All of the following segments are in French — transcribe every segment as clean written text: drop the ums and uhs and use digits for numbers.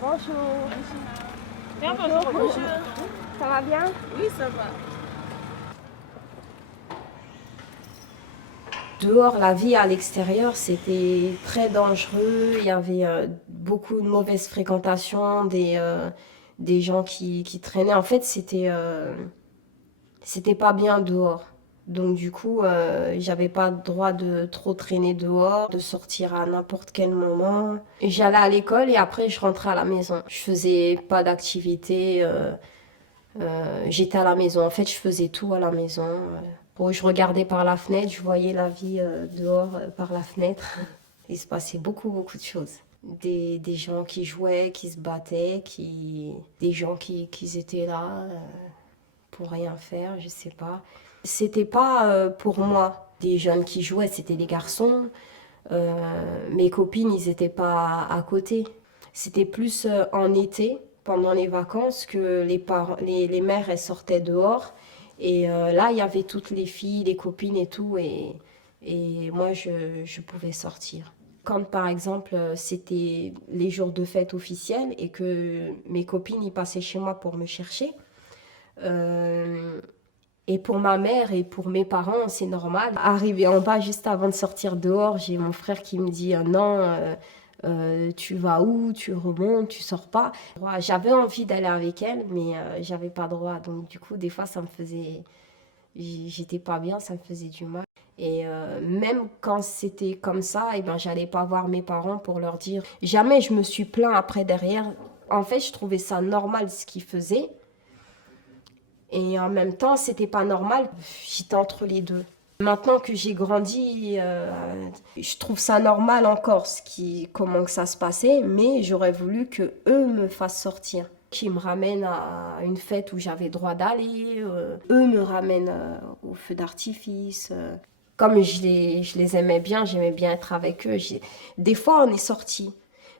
Bonjour. Bien, bonjour, bonjour. Ça va bien? Oui, ça va. Dehors, la vie à l'extérieur, c'était très dangereux. Il y avait beaucoup de mauvaise fréquentation, des gens qui traînaient. En fait, c'était pas bien dehors. Donc du coup, j'avais pas le droit de trop traîner dehors, de sortir à n'importe quel moment. Et j'allais à l'école et après je rentrais à la maison. Je faisais pas d'activité, j'étais à la maison. En fait, je faisais tout à la maison. Bon, je regardais par la fenêtre, je voyais la vie dehors par la fenêtre. Il se passait beaucoup, beaucoup de choses. Des gens qui jouaient, qui se battaient, des gens qui étaient là pour rien faire, je sais pas. C'était pas pour moi des jeunes qui jouaient, c'était des garçons. Mes copines, ils étaient pas à côté. C'était plus en été, pendant les vacances, que les mères, elles sortaient dehors. Et là, il y avait toutes les filles, les copines et tout. Et moi, je pouvais sortir. Quand, par exemple, c'était les jours de fête officiels et que mes copines, ils passaient chez moi pour me chercher, euh, et pour ma mère et pour mes parents, c'est normal. Arrivé en bas, juste avant de sortir dehors, j'ai mon frère qui me dit non, tu vas où? Tu remontes, tu sors pas. J'avais envie d'aller avec elle, mais j'avais pas droit. Donc du coup, des fois, ça me faisait, j'étais pas bien, ça me faisait du mal. Et même quand c'était comme ça, et ben j'allais pas voir mes parents pour leur dire. Jamais je me suis plaint après derrière. En fait, je trouvais ça normal ce qu'ils faisaient. Et en même temps, c'était pas normal. J'étais entre les deux. Maintenant que j'ai grandi, je trouve ça normal encore comment que ça se passait, mais j'aurais voulu que eux me fassent sortir, qu'ils me ramènent à une fête où j'avais droit d'aller, eux me ramènent au feu d'artifice. Comme je les aimais bien, j'aimais bien être avec eux. Des fois, on est sortis,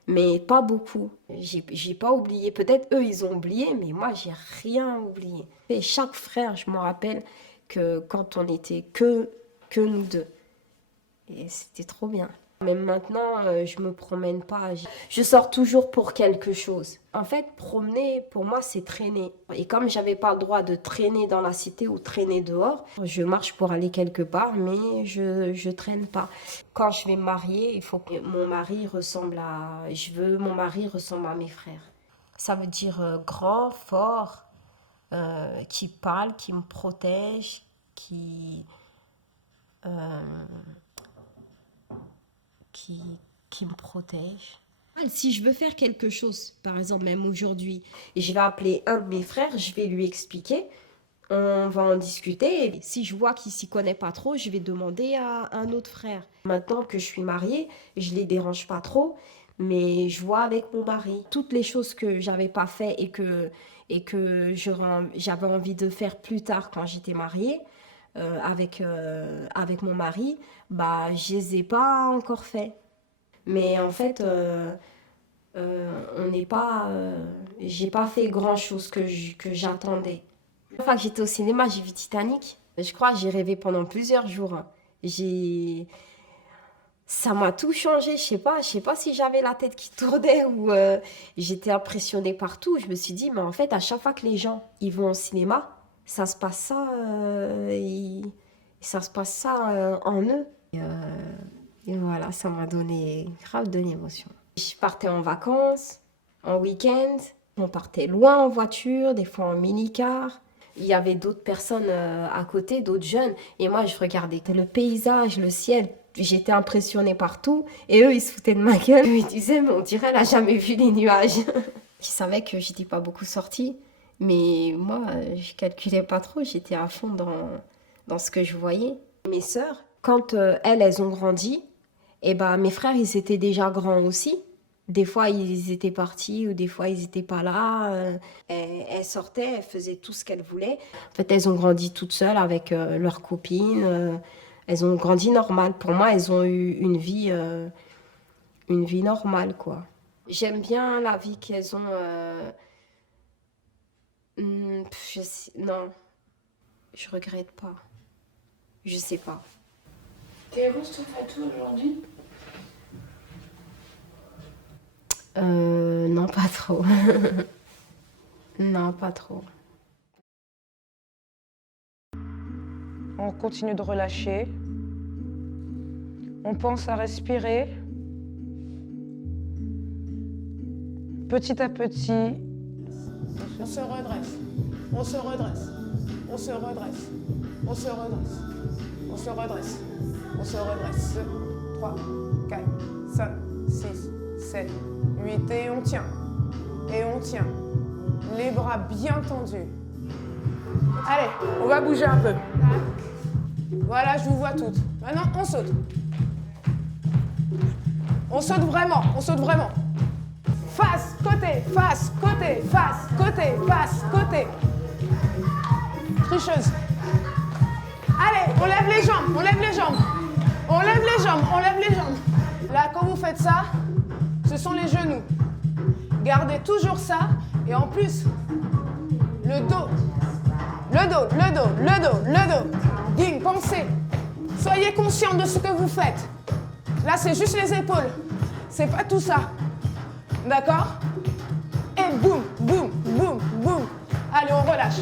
mais pas beaucoup. J'ai pas oublié. Peut-être eux, ils ont oublié, mais moi, j'ai rien oublié. Et chaque frère, je me rappelle que quand on était que nous deux. Et c'était trop bien. Même maintenant, je me promène pas. Je sors toujours pour quelque chose. En fait, promener, pour moi, c'est traîner. Et comme j'avais pas le droit de traîner dans la cité ou traîner dehors, je marche pour aller quelque part, mais je traîne pas. Quand je vais me marier, il faut que mon mari ressemble à mes frères. Ça veut dire grand, fort, qui parle, qui me protège, euh, qui, qui me protège. Si je veux faire quelque chose, par exemple même aujourd'hui, et je vais appeler un de mes frères, je vais lui expliquer, on va en discuter. Et si je vois qu'il s'y connaît pas trop, je vais demander à un autre frère. Maintenant que je suis mariée, je les dérange pas trop, mais je vois avec mon mari toutes les choses que j'avais pas fait et que j'avais envie de faire plus tard quand j'étais mariée. Avec mon mari, bah je les ai pas encore fait. Mais en fait, on n'est pas, j'ai pas fait grand chose que j'attendais. La fois que j'étais au cinéma, j'ai vu Titanic. Je crois que j'ai rêvé pendant plusieurs jours, hein. J'ai, ça m'a tout changé. Je sais pas si j'avais la tête qui tournait ou j'étais impressionnée partout. Je me suis dit, mais en fait, à chaque fois que les gens ils vont au cinéma, ça se passe ça, ça se passe ça en eux. Et voilà, ça m'a donné grave de l'émotion. Je partais en vacances, en week-end. On partait loin en voiture, des fois en mini-car. Il y avait d'autres personnes à côté, d'autres jeunes. Et moi, je regardais le paysage, le ciel. J'étais impressionnée partout. Et eux, ils se foutaient de ma gueule. Ils disaient, mais on dirait elle a jamais vu les nuages. Ils savaient que j'étais pas beaucoup sortie. Mais moi, je calculais pas trop. J'étais à fond dans ce que je voyais. Mes sœurs, quand elles ont grandi, et ben mes frères, ils étaient déjà grands aussi. Des fois, ils étaient partis ou des fois, ils n'étaient pas là. Elles sortaient, elles faisaient tout ce qu'elles voulaient. En fait, elles ont grandi toutes seules avec leurs copines. Elles ont grandi normal. Pour moi, elles ont eu une vie normale, quoi. J'aime bien la vie qu'elles ont. Non, je regrette pas. Je sais pas. T'es heureuse, tu fais tout aujourd'hui? Non, pas trop. Non, pas trop. On continue de relâcher. On pense à respirer. Petit à petit. On se redresse. On se redresse. On se redresse. On se redresse. On se redresse. On se redresse. 3, 4, 5, 6, 7, 8. Et on tient. Et on tient. Les bras bien tendus. Allez, on va bouger un peu. Voilà, je vous vois toutes. Maintenant, on saute. On saute vraiment, on saute vraiment. Face, côté, face, côté, face, côté, face, côté. Tricheuse. Allez, on lève les jambes, on lève les jambes. On lève les jambes, on lève les jambes. Là, quand vous faites ça, ce sont les genoux. Gardez toujours ça. Et en plus, le dos. Le dos, le dos, le dos, le dos. Ding, pensez. Soyez conscient de ce que vous faites. Là, c'est juste les épaules. C'est pas tout ça. D'accord? Et boum, boum, boum, boum. Allez, on relâche.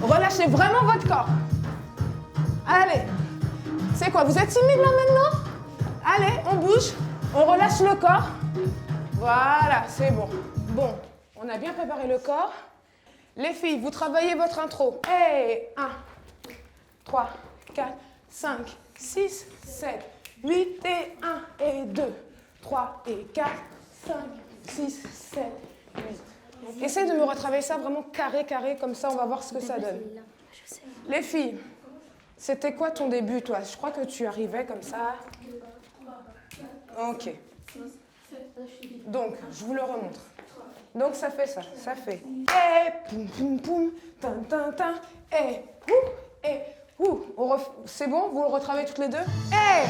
Relâchez vraiment votre corps. Allez. C'est quoi? Vous êtes timide là maintenant? Allez, on bouge. On relâche le corps. Voilà, c'est bon. Bon, on a bien préparé le corps. Les filles, vous travaillez votre intro. Et 1, 3, 4, 5, 6, 7, 8 et 1 et 2, 3 et 4, 5, 6, 7, 8. Essayez de me retravailler ça vraiment carré, carré, comme ça on va voir ce que ça donne. Les filles, c'était quoi ton début, toi? Je crois que tu arrivais comme ça. Ok. Donc, je vous le remontre. Donc, ça fait ça. Ça fait et poum, poum, poum, tin, tin, tin, et ouh. C'est bon? Vous le retravaillez toutes les deux? Et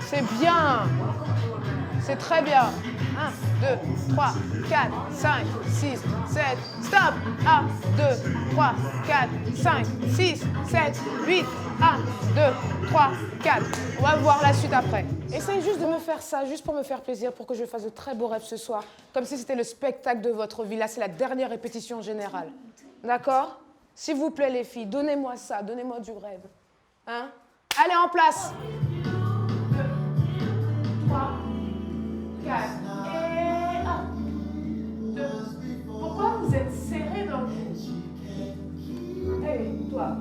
c'est bien. C'est très bien. 1, 2, 3, 4, 5, 6, 7. Stop. 1, 2, 3, 4, 5, 6, 7, 8. 1, 2, 3, 4. On va voir la suite après. Essayez juste de me faire ça, juste pour me faire plaisir, pour que je fasse de très beaux rêves ce soir. Comme si c'était le spectacle de votre vie. Là, c'est la dernière répétition générale. D'accord? S'il vous plaît, les filles, donnez-moi ça. Donnez-moi du rêve. Hein? Allez, en place. 3, 4, et 1, 2. Pourquoi vous êtes serrés dans le cou? Hey, toi.